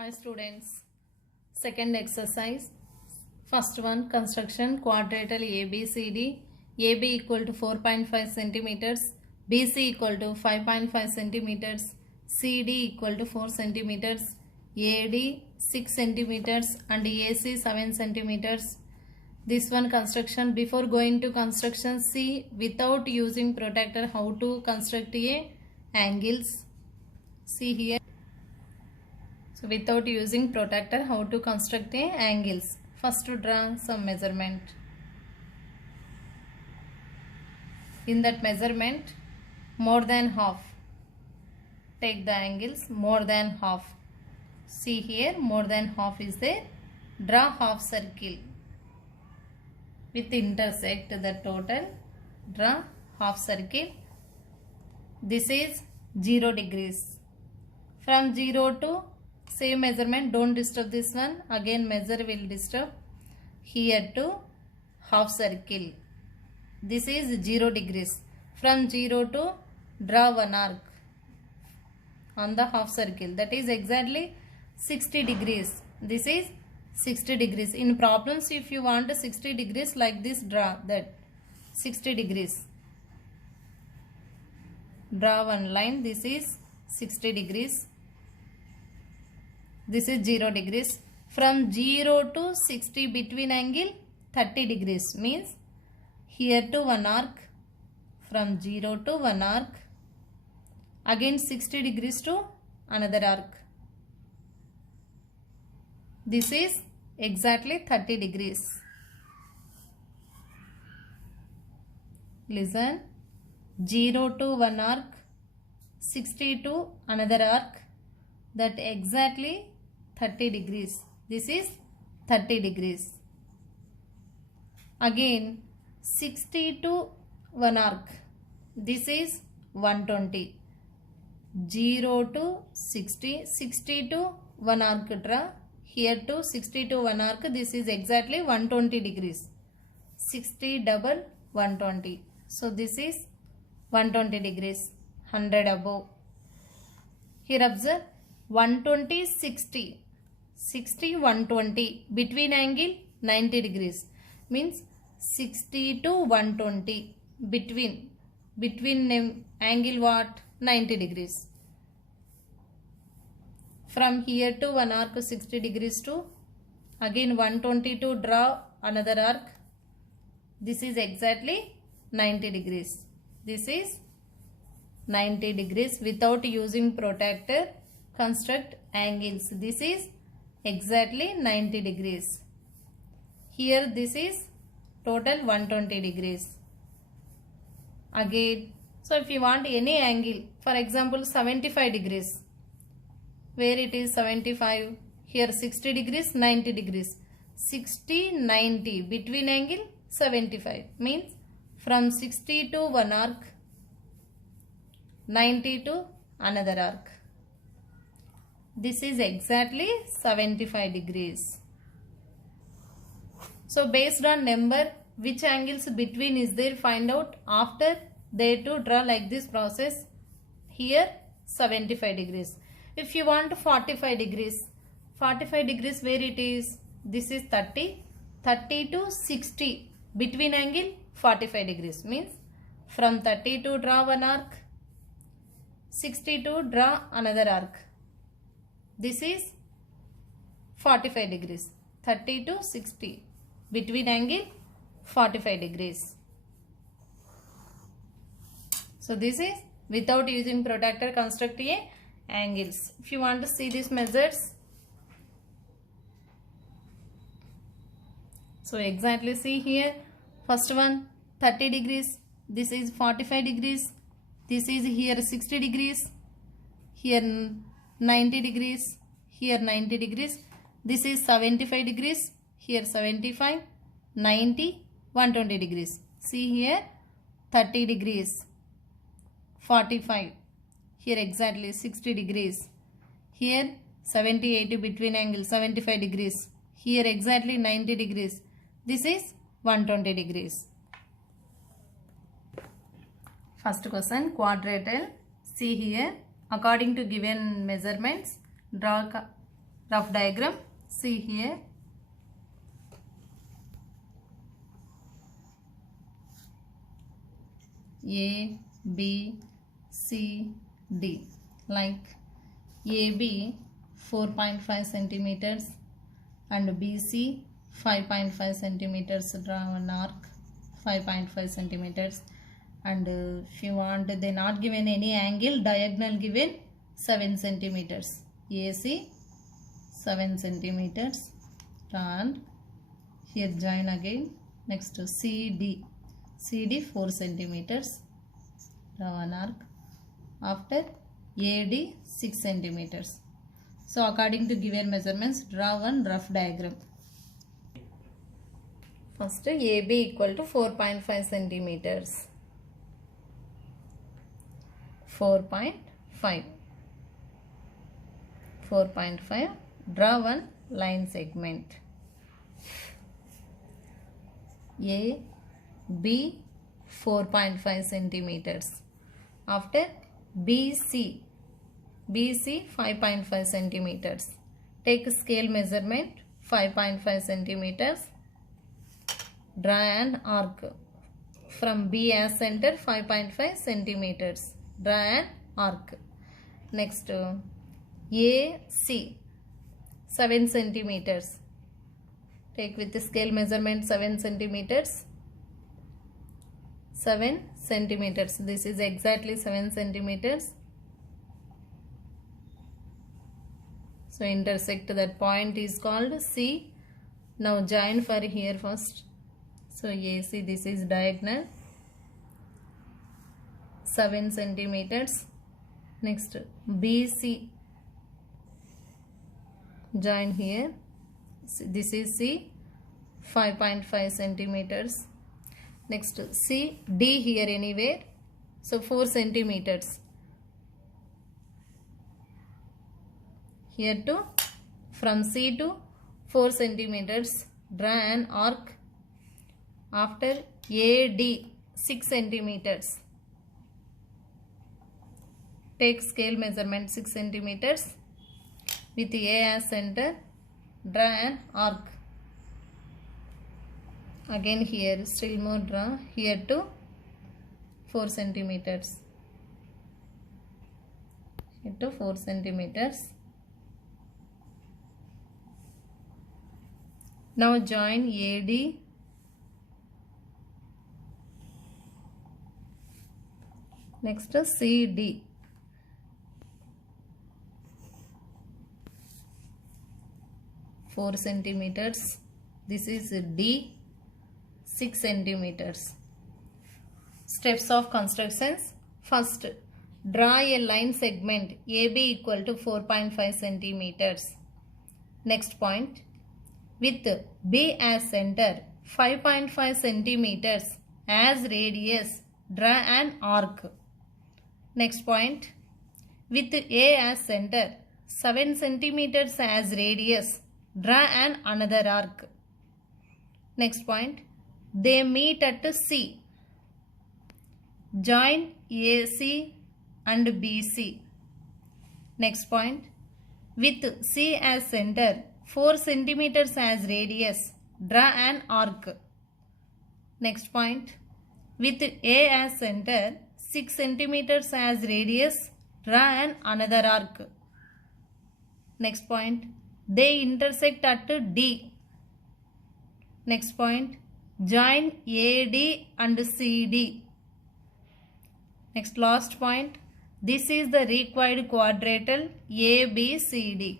Hi students, second exercise. First one, construction quadrilateral ABCD. AB equal to 4.5 centimeters, BC equal to 5.5 centimeters, CD equal to 4 centimeters, AD 6 centimeters and AC 7 centimeters. This one construction. Before going to construction, see without using protractor how to construct a angles. See here. So without using protractor, how to construct a angles. First to draw some measurement. In that measurement, more than half. Take the angles more than half. See here, more than half is there. Draw half circle. With intersect the total. Draw half circle. This is 0 degrees. From 0 to same measurement, don't disturb this one. Again measure will disturb. Here to half circle. This is 0 degrees. From 0 to draw one arc on the half circle. That is exactly 60 degrees. This is 60 degrees. In problems, if you want 60 degrees, like this, draw that 60 degrees. Draw one line. This is 60 degrees. This is 0 degrees. From 0 to 60 between angle 30 degrees. Means here to one arc. From 0 to one arc. Again 60 degrees to another arc. This is exactly 30 degrees. Listen. 0 to one arc. 60 to another arc. That exactly 30 degrees. This is 30 degrees. Again 60 to one arc. This is 120. 0 to 60. 60 to one arc draw. Here to 60 to one arc. This is exactly 120 degrees. 60 double 120. So this is 120 degrees. 100 above. Here observe 120 60. 60 120 between angle 90 degrees means 60 to 120 between angle what 90 degrees. From here to one arc 60 degrees to again 120 to draw another arc. This is exactly 90 degrees. This is 90 degrees. Without using protractor, construct angles. This is exactly 90 degrees. Here this is total 120 degrees. Again, so if you want any angle, for example 75 degrees, where it is 75, here 60 degrees, 90 degrees, 60, 90, between angle 75, means from 60 to one arc, 90 to another arc. This is exactly 75 degrees. So based on number, which angles between is there, find out. After they to draw like this process. Here 75 degrees. If you want 45 degrees, 45 degrees where it is, this is 30, 30 to 60 between angle 45 degrees means from 30 to draw one arc, 60 to draw another arc. This is 45 degrees. 30 to 60 between angle 45 degrees. So this is without using protractor construct a angles. If you want to see these measures, so exactly see here. First one 30 degrees. This is 45 degrees. This is here 60 degrees. Here 90 degrees, here 90 degrees, this is 75 degrees, here 75, 90, 120 degrees. See here 30 degrees, 45, here exactly 60 degrees, here 70, 80 between angle 75 degrees, here exactly 90 degrees, this is 120 degrees. First question, quadrilateral. See here. According to given measurements, draw rough diagram. See here. A, B, C, D. Like AB 4.5 centimeters and BC 5.5 centimeters. Draw an arc 5.5 centimeters. And if you want, they not given any angle, diagonal given 7 centimeters. AC 7 centimeters. And here join again. Next to CD. CD 4 centimeters. Draw an arc. After AD 6 centimeters. So according to given measurements, draw one rough diagram. First AB equal to 4.5 centimeters. 4.5. 4.5. Draw one line segment. A, B 4.5 centimeters. After BC, BC 5.5 centimeters. Take scale measurement 5.5 centimeters. Draw an arc from B as center 5.5 centimeters. Draw an arc. Next AC 7 centimeters. Take with the scale measurement 7 centimeters. 7 centimeters. This is exactly 7 centimeters. So intersect that point is called C. Now join for here first. So AC, this is diagonal 7 centimeters. Next BC, join here. This is C 5.5 centimeters. Next CD here anywhere. So 4 centimeters. Here to from C to 4 centimeters. Draw an arc. After AD 6 centimeters. Take scale measurement 6 centimeters. With A as center, draw an arc. Again here still more draw. Here to 4 centimeters. Here to 4 centimeters. Now join AD. Next CD. Four centimeters. This is D 6 centimeters. Steps of constructions. First, draw a line segment AB equal to 4.5 centimeters. Next point, with B as center 5.5 centimeters as radius, draw an arc. Next point, with A as center 7 centimeters as radius, draw an another arc. Next point, they meet at C. Join AC and BC. Next point, with C as center 4 centimeters as radius, draw an arc. Next point, with A as center 6 centimeters as radius, draw an another arc. Next point, they intersect at D. Next point, join AD and CD. Next last point, this is the required quadrilateral ABCD.